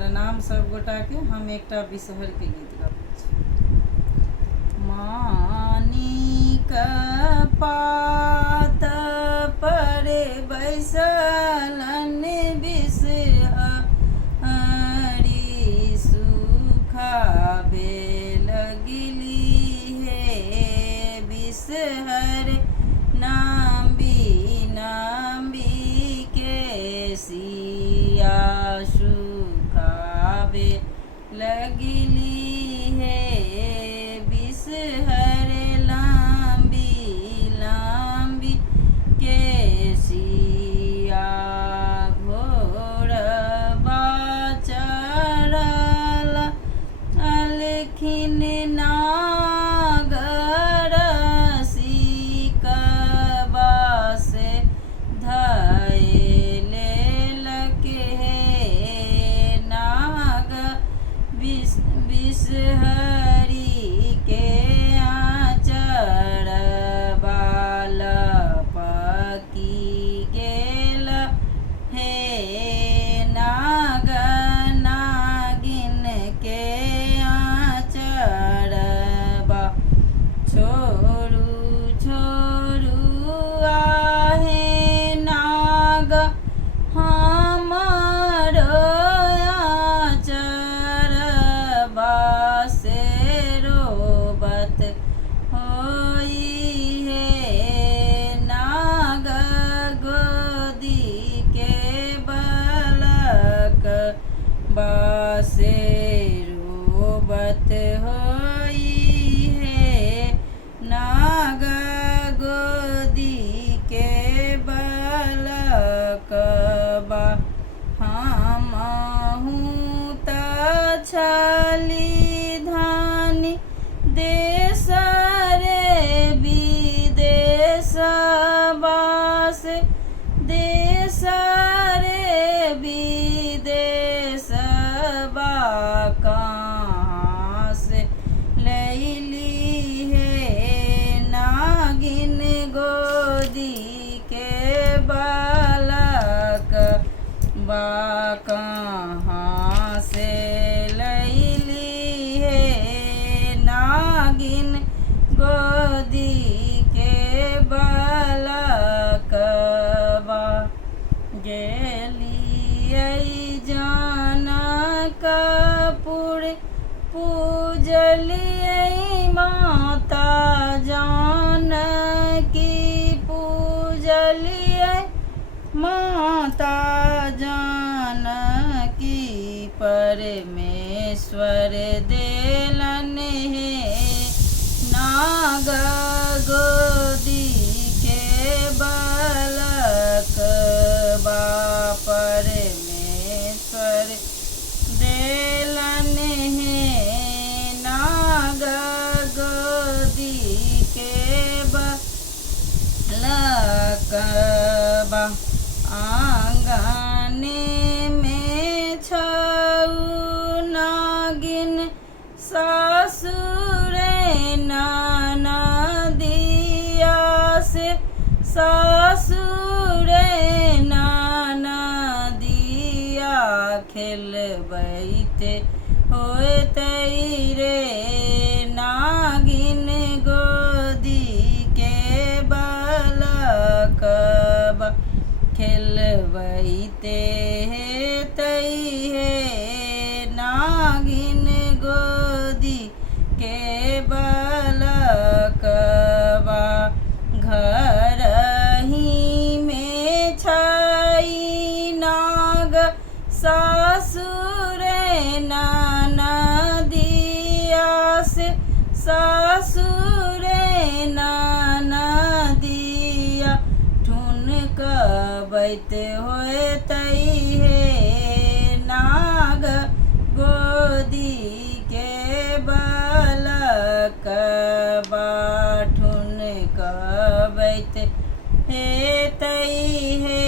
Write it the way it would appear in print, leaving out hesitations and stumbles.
प्रणाम सब गोटा के। हम एकटा बिषहर के गीत गाबै छी। मानिक पात पर बैसलन बिषहरी सुखाबे लगली हे बिषहर नाम्बी नाम्बी के सिया सुखाबे लगली हे बिषहर लाम्बी लाम्बी के सिया घोड़बा चढ़ल अलखिन नागर सिकबा से धैले लके नाग बिषहरी के आचरबा लपकी गेल हे नाग नागिन के आचरबा छोड़ू छोड़ू आहे नाग हमरो आचरबा से रोबत होई हे नाग गोदी के बालक बासे रोबत होई हे नाग गोदी के बालक बा हमहू त छली धानी देश रे विदेश बास देश रे विदेश बा कहाँ से लैली हे नागिन गोदी के बालक बा कहाँ से लैली हे नागिन गोदी के बालक बा गेलियै जनकपुर पूजलियै माता जानकी पूजलियै माता जानकी परमेश्वर देलन हे नाग गोदी के बालक बा परमेश्वर देलन हे नाग गोदी के बालक बा आंगने में छऊ नागिन सासुर ननदिया से सासुर ननदिया खेलबैते होते रे नागिन गोदी के बालक बा खेलबैते हेतै हे नागिन गोदी के बालक बा घर ही में छई नाग सासुर ननदिया से सासुर ननदिया ठुनकबैत होतै हे नाग गोदी के बालक बा ठुनकबैत हेतै हे